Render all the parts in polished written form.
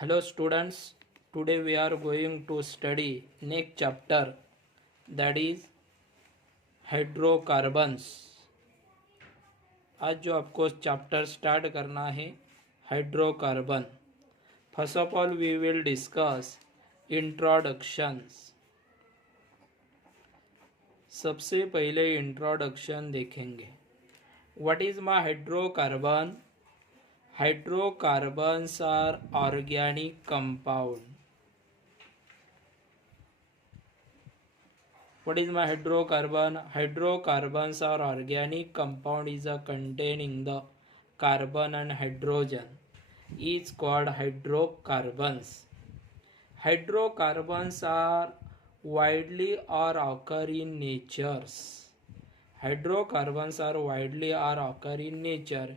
Hello students, today we are going to study next chapter, that is hydrocarbons. आज जो आपको chapter start करना है hydrocarbon. First of all we will discuss introductions. सबसे पहले introduction देखेंगे। What is my hydrocarbon? Hydrocarbons are organic compound. What is my hydrocarbon? Hydrocarbons are organic compound is a containing the carbon and hydrogen. Is called hydrocarbons. Hydrocarbons are widely or occur in natures. Hydrocarbons are widely or occur in nature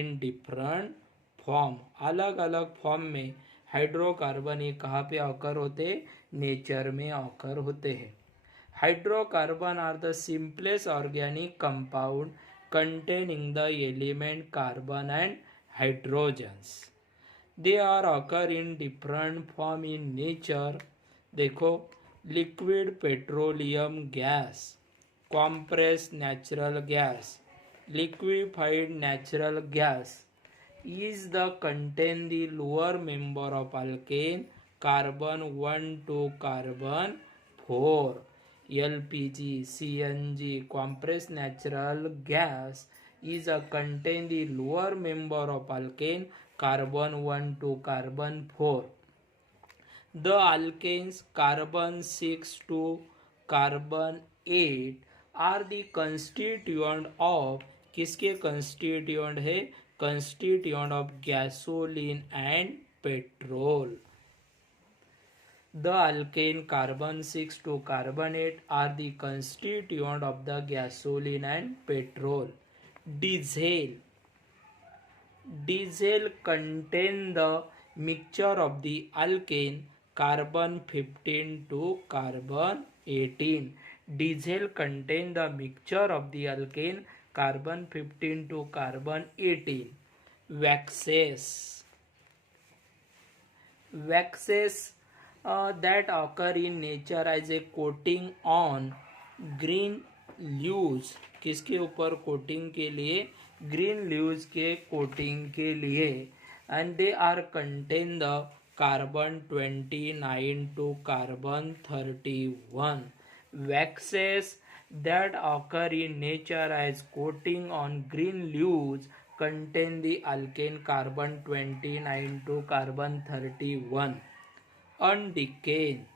in different form. अलग अलग form में hydrocarbon ये कहाँ पे occur होते हैं? Nature में occur होते हैं। Hydrocarbon are the simplest organic compound containing the element carbon and hydrogens. They are occur in different form in nature. देखो, liquid petroleum gas, compressed natural gas, liquefied natural gas is the contain the lower member of alkane carbon 1 to carbon 4. LPG, CNG, compressed natural gas is a contain the lower member of alkane carbon 1 to carbon 4. The alkanes carbon 6 to carbon 8 are the constituent of, किसके constituent है? Constituent of gasoline and petrol. The alkane carbon 6 to carbon 8 are the constituent of the gasoline and petrol. Diesel, diesel contain the mixture of the alkane carbon 15 to carbon 18. Diesel contain the mixture of the alkane carbon 15 to carbon 18. Waxes, waxes that occur in nature as a coating on green leaves. किसके ऊपर coating के लिए? Green leaves के coating के लिए। And they are contain the carbon 29 to carbon 31. Waxes that occur in nature as coating on green leaves contain the alkane carbon 29 to carbon 31. Undecanes,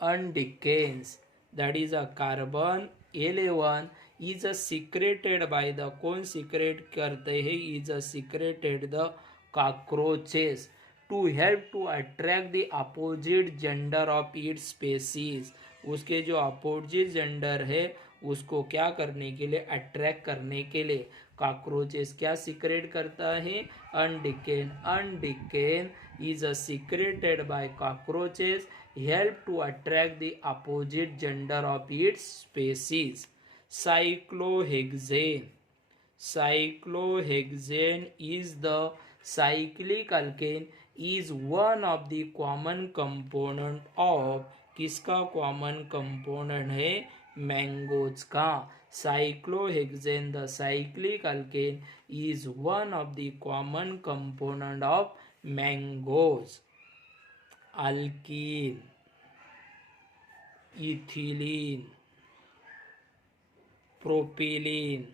undecanes, that is a carbon 11 is a secreted by the, कौन secret करते हैं? is a secreted the cockroaches to help to attract the opposite gender of its species. उसके जो opposite gender है उसको क्या करने के लिए? अट्रैक्ट करने के लिए कॉकरोचेस क्या सीक्रेट करता है? अनडिकेन। अनडिकेन is a secreted by cockroaches help to attract the opposite gender of its species. Cyclohexane, cyclohexane is the cyclic alkane is one of the common component of, किसका कॉमन कंपोनेंट है? Mangoes का। Cyclohexane the cyclic alkane is one of the common component of mangoes. Alkene, ethylene, propylene,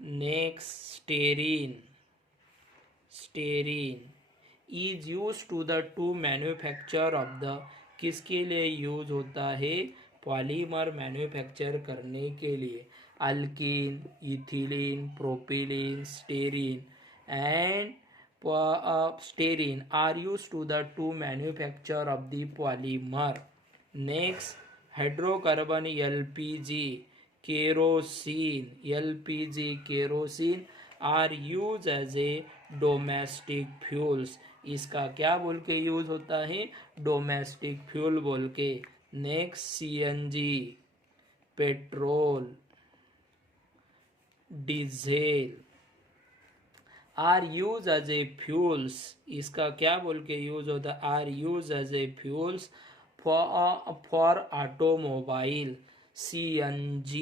next styrene, styrene is use to the to manufacture of the, किसके लिए use होता है? Polymer manufacture करने के लिए। Alkene, ethylene, propylene, styrene and styrene are use to the to manufacture of the polymer. Next hydrocarbon LPG, kerosene, LPG kerosene are use as a domestic fuels. इसका क्या बोल के यूज होता है? डोमेस्टिक फ्यूल बोल के। Next CNG, petrol, diesel are use as a fuels, इसका क्या बोल के यूज होता है, are use as a fuels for automobile, CNG,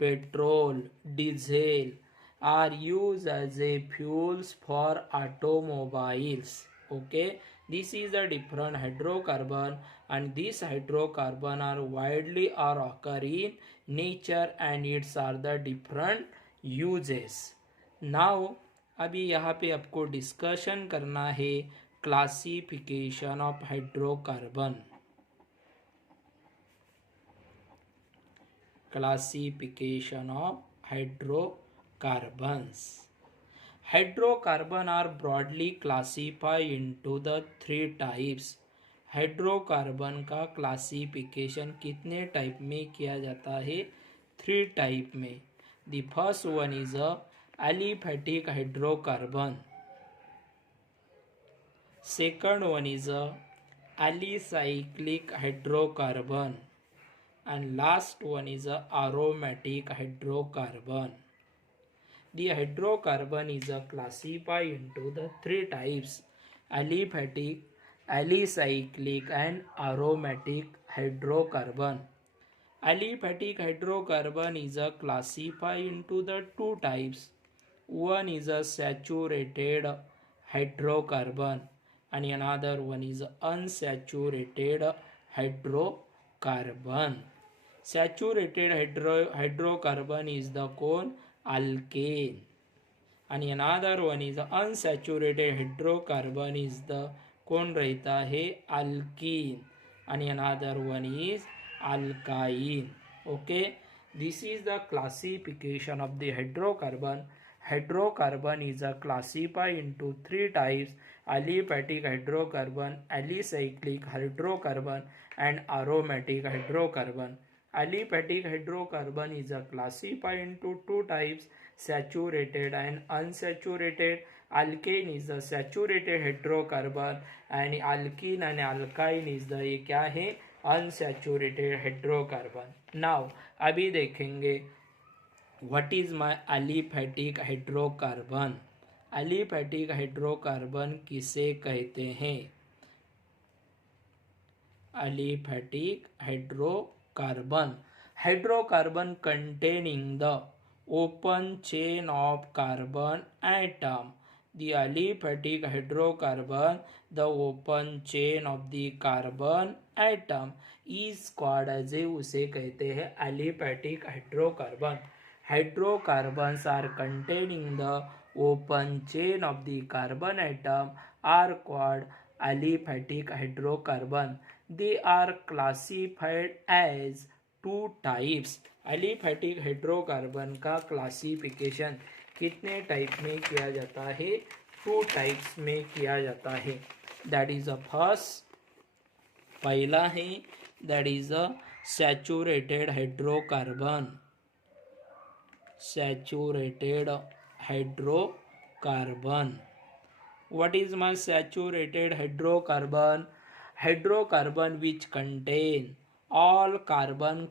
petrol, diesel are used as a fuels for automobiles. Okay, this is a different hydrocarbon, and these hydrocarbon are widely or occur in nature, and its are the different uses. Now अभी यहाँ पे आपको discussion करना है classification of hydrocarbon. Classification of hydrocarbons. Hydrocarbon are broadly classified into the 3 types. Hydrocarbon का classification कितने type में किया जाता है, 3 टाइप में. The first one is aliphatic hydrocarbon, second one is alicyclic hydrocarbon, and last one is a aromatic hydrocarbon. The hydrocarbon is classified into the 3 types: aliphatic, alicyclic and aromatic hydrocarbon. Aliphatic hydrocarbon is classified into the 2 types. One is a saturated hydrocarbon and another one is unsaturated hydrocarbon. Saturated hydrocarbon is the cone alkane, and another one is unsaturated hydrocarbon is the कौन रहता है, alkene, and another one is alkyne. Okay, this is the classification of the hydrocarbon. Hydrocarbon is classified into 3 types: aliphatic hydrocarbon, alicyclic hydrocarbon and aromatic hydrocarbon. Aliphatic hydrocarbon is classified into 2 types: saturated and unsaturated. Alkane is the saturated hydrocarbon and alkene and alkyne is the ये क्या है, unsaturated hydrocarbon. Now अभी देखेंगे what is my aliphatic hydrocarbon. aliphatic hydrocarbon किसे कहते हैं, aliphatic hydrocarbon, hydrocarbon containing the open chain of carbon atom. The aliphatic hydrocarbon, the open chain of the carbon atom is called as a, उसे कहते हैं aliphatic hydrocarbon. Hydrocarbons are containing the open chain of the carbon atom are called aliphatic hydrocarbon. They are classified as 2 types. aliphatic hydrocarbon का classification कितने type में किया जाता है, 2 types में किया जाता है. दैट इज अ फर्स्ट, पहला है that is a saturated hydrocarbon. Saturated hydrocarbon. What is my saturated hydrocarbon? Hydrocarbon which contain all carbon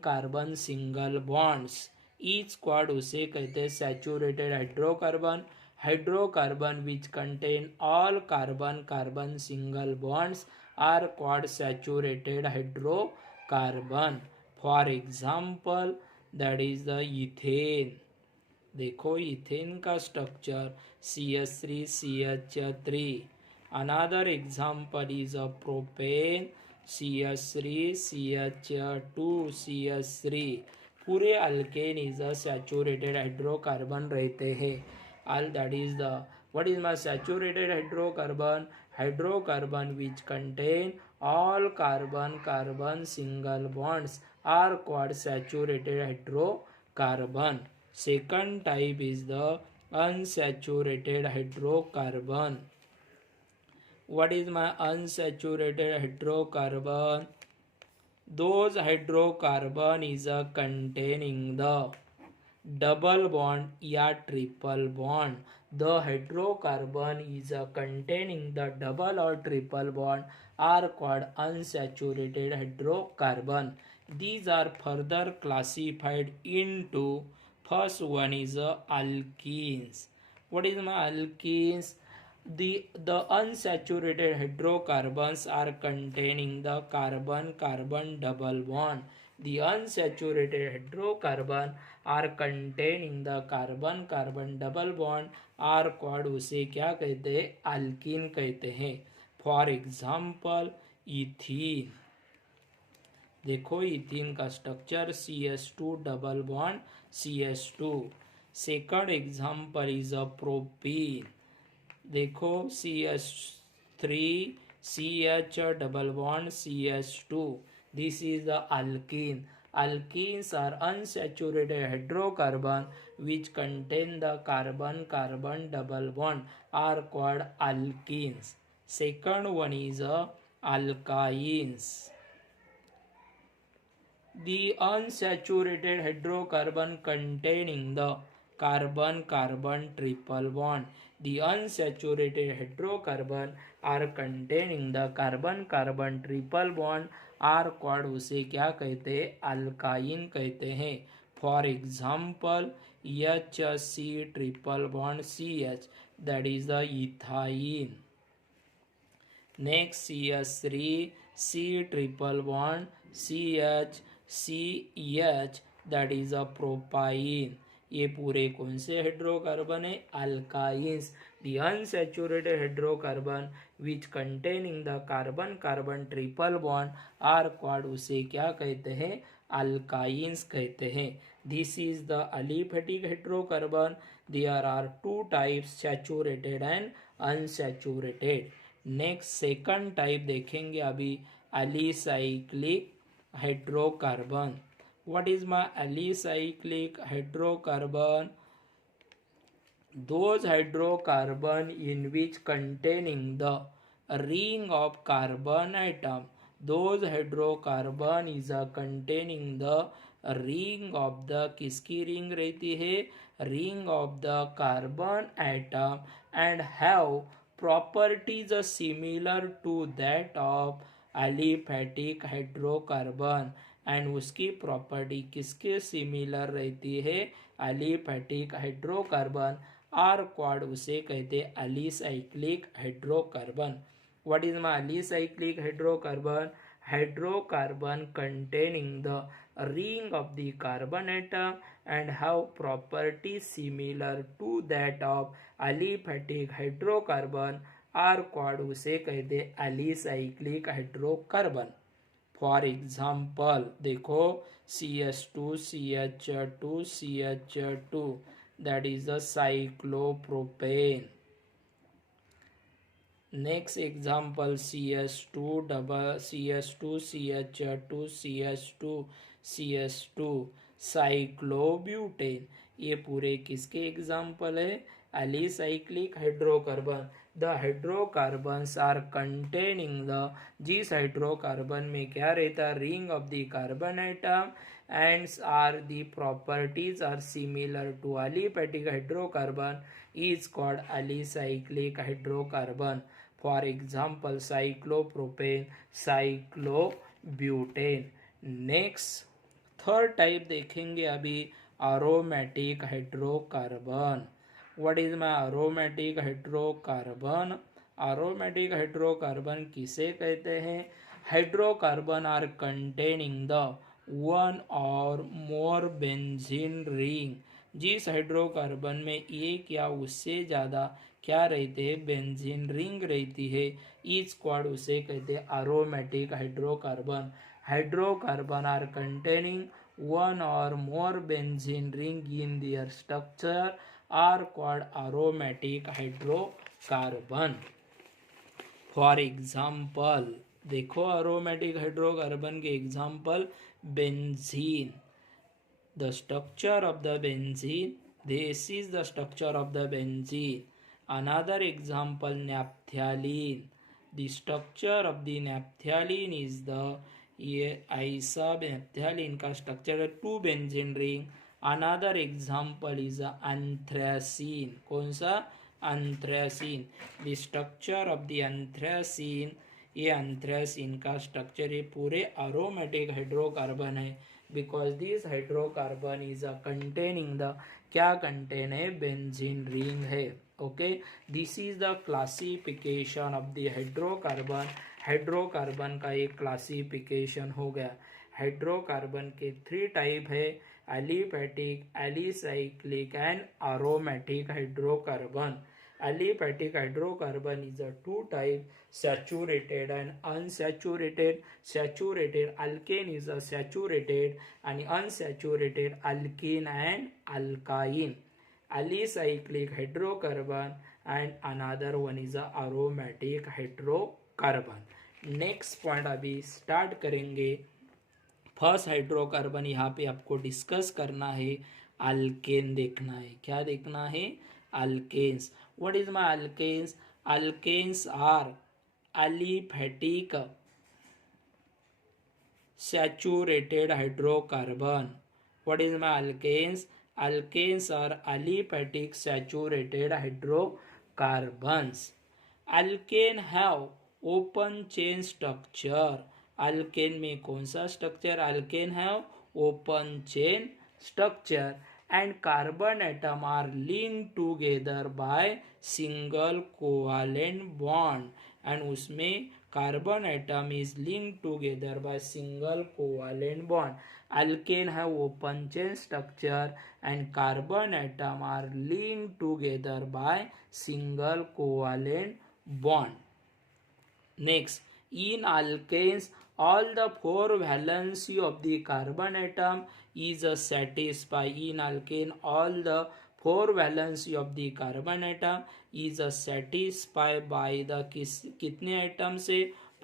single bonds. Each quad उसे कहते हैं saturated hydrocarbon. Hydrocarbon which contain all carbon single bonds are called saturated hydrocarbon. For example, that is the ethane. देखो ethane का structure CH3CH3. Another example is a propane CH3CH2CH3. पूरे alkane is a saturated hydrocarbon रहते हैं. All that is the what is my saturated hydrocarbon. Hydrocarbon which contain all carbon single bonds are called saturated hydrocarbon. Second type is the unsaturated hydrocarbon. What is my unsaturated hydrocarbon? Those hydrocarbon is containing the double bond या triple bond. The hydrocarbon is containing the double or triple bond are called unsaturated hydrocarbon. These are further classified into, first one is alkenes. What is my alkenes? The unsaturated hydrocarbons are containing the carbon-carbon double bond. The unsaturated hydrocarbon are containing the carbon-carbon double bond are called, उसे क्या कहते हैं? Alkyne कहते हैं. For example ethene. देखो ethene का structure CH2 double bond CH2. Second example is a propene. देखो CH3 CH double bond CH2. This is the alkyne. Alkenes are unsaturated hydrocarbon which contain the carbon-carbon double bond are called alkenes. Second one is alkynes. The unsaturated hydrocarbon containing the carbon-carbon triple bond. The unsaturated hydrocarbon are containing the carbon-carbon triple bond are called, उसे क्या कहते हैं? Alkyne कहते हैं. For example HC triple bond CH, that is the ethyne. Next CH3 C triple bond CH, that is a propyne. ये पूरे कौन से हाइड्रोकार्बन है? Alkynes. The unsaturated hydrocarbon which containing the carbon carbon triple bond are called, उसे क्या कहते हैं? Alkynes कहते हैं. This is the aliphatic hydrocarbon. There are two types, saturated and unsaturated. Next second type देखेंगे अभी, alicyclic hydrocarbon. What is my alicyclic hydrocarbon? Those hydrocarbon in which containing the ring of carbon atom. Those hydrocarbon is containing the ring of the, किसकी ring रहती है? Ring of the carbon atom and have properties similar to that of aliphatic hydrocarbon. And उसकी property किसके similar रहती है? Aliphatic hydrocarbon are called, उसे कहते हैं alicyclic hydrocarbon. What is my alicyclic hydrocarbon? Hydrocarbon containing the ring of the carbon atom and have property similar to that of aliphatic hydrocarbon are called, उसे कहते हैं alicyclic hydrocarbon. For example देखो CH2 CH2 CH2, that is the cyclopropane. Next example CH2 CH2 CH2 cyclobutane. ये पूरे किसके example है? Alicyclic hydrocarbon. The hydrocarbons are containing the, जिस hydrocarbon में क्या रहता है? Ring of the carbon atom and are the properties are similar to aliphatic hydrocarbon is called alicyclic hydrocarbon. For example cyclopropane, cyclobutane. Next third type देखेंगे अभी, aromatic hydrocarbon. What is my aromatic hydrocarbon? Aromatic hydrocarbon किसे कहते हैं? Hydrocarbon are containing the one और मोर benzene ring. जिस hydrocarbon में एक या उससे ज़्यादा क्या रहते हैं? बेंजीन रिंग रहती है. इस क्वाड, उसे कहते हैं aromatic hydrocarbon. Hydrocarbon are containing one or more benzene ring in their structure are called aromatic hydrocarbon. For example, देखो aromatic hydrocarbon के example, benzene. The structure of the benzene, this is the structure of the benzene. Another example, naphthalene. The structure of the naphthalene is the, ये ऐसा naphthalene का structure है, two benzene ring. Another example is anthracene. कौन सा? Anthracene. The structure of the anthracene, ये anthracene का structure, ये पूरे अरोमेटिक हाइड्रोकार्बन है. because this hydrocarbon is a containing the क्या contain है benzene ring है. Okay, this is the classification of the hydrocarbon. Hydrocarbon का एक क्लासिफिकेशन हो गया. हाइड्रोकार्बन के 3 टाइप है, aliphatic, alicyclic and aromatic hydrocarbon. Aliphatic hydrocarbon is a 2 type, saturated and unsaturated. Saturated alkane is a saturated and unsaturated alkene and alkyne. Alicyclic hydrocarbon and another one is a aromatic hydrocarbon. Next point अभी start करेंगे. First hydrocarbon यहाँ पे आपको discuss करना है, alkane देखना है. क्या देखना है? Alkanes. What is my alkanes? Alkanes are aliphatic saturated hydrocarbon. What is my alkanes? Alkanes are aliphatic saturated hydrocarbons. Alkane have open chain structure. Alkane में कौन सा structure? Alkane have open chain structure and carbon atom are linked together by single covalent bond. and उसमें carbon atom is linked together by single covalent bond. alkane have open chain structure and carbon atom are linked together by single covalent bond. Next, in alkanes all the 4 valency of the carbon atom is satisfied. In alkane all the 4 valency of the carbon atom is satisfied by the कितने item से?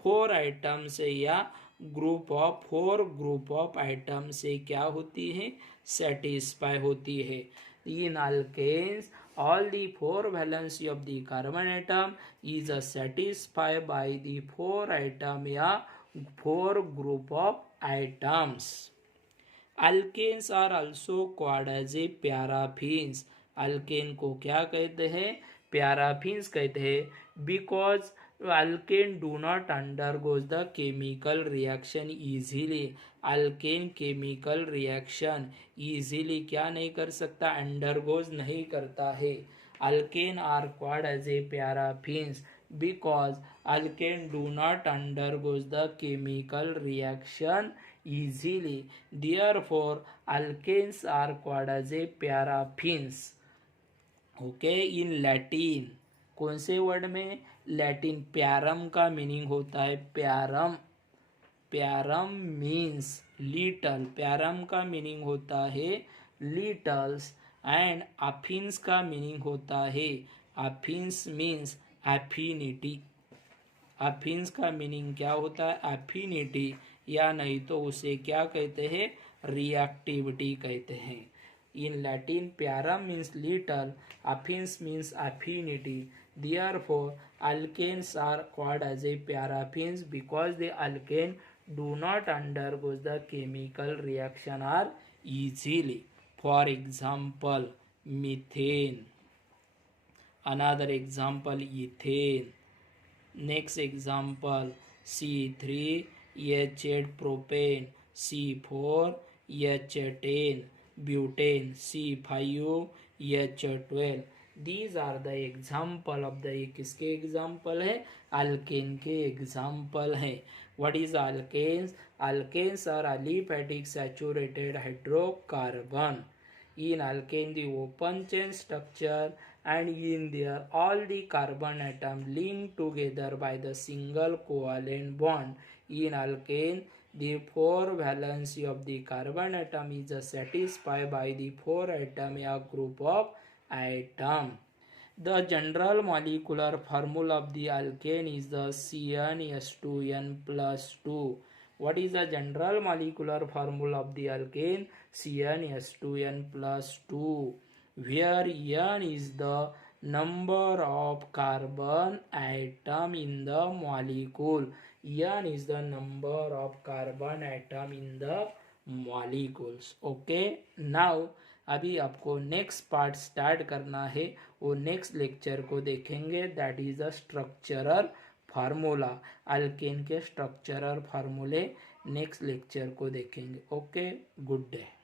4 item से या group of 4 group of item से क्या होती है? Satisfy होती है. In alkanes all the 4 valency of the carbon atom is satisfied by the 4 atom या 4 group of atoms. alkanes are also called as a paraffins. alkane को क्या कहते हैं? paraffins कहते हैं. because alkane do not undergoes the chemical reaction easily. alkane chemical reaction easily क्या नहीं कर सकता? undergoes नहीं करता है. alkane are called as a paraffins because alkane do not undergoes the chemical reaction easily. therefore alkanes are called as a paraffins. okay, in Latin कौन से word में? लैटिन. प्यारम का मीनिंग होता है प्यारम. प्यारम मीन्स लिटल. प्यारम का मीनिंग होता है लिटल्स. And अफिन्स का मीनिंग होता है, अफिन्स मीन्स एफिनिटी. अफिन्स का मीनिंग क्या होता है? एफिनिटी, या नहीं तो उसे क्या कहते हैं? रिएक्टिविटी कहते हैं. In Latin, pyarum means little, affins means affinity. Therefore, alkanes are called as a paraffins because the alkane do not undergo the chemical reaction or easily. For example, methane. Another example, ethane. Next example, C3H8 propane, C4H10 butane, C5H12. These are the example of the. किसके example है? alkane के example है. What is alkanes? alkanes are aliphatic saturated hydrocarbon. In alkane the open chain structure and in there all the carbon atom linked together by the single covalent bond. In alkane the 4 valency of the carbon atom is satisfied by the 4 atom या group of atom. The general molecular formula of the alkane is the CnH2n plus 2. What is the general molecular formula of the alkane? CnH2n plus 2, where n is the number of carbon atom in the molecule. n is the number of carbon atom in the molecules. okay, now अभी आपको next part start करना है. वो next lecture को देखेंगे. That is the structural formula. Alkane के structural फार्मूले next lecture को देखेंगे। Okay, good day.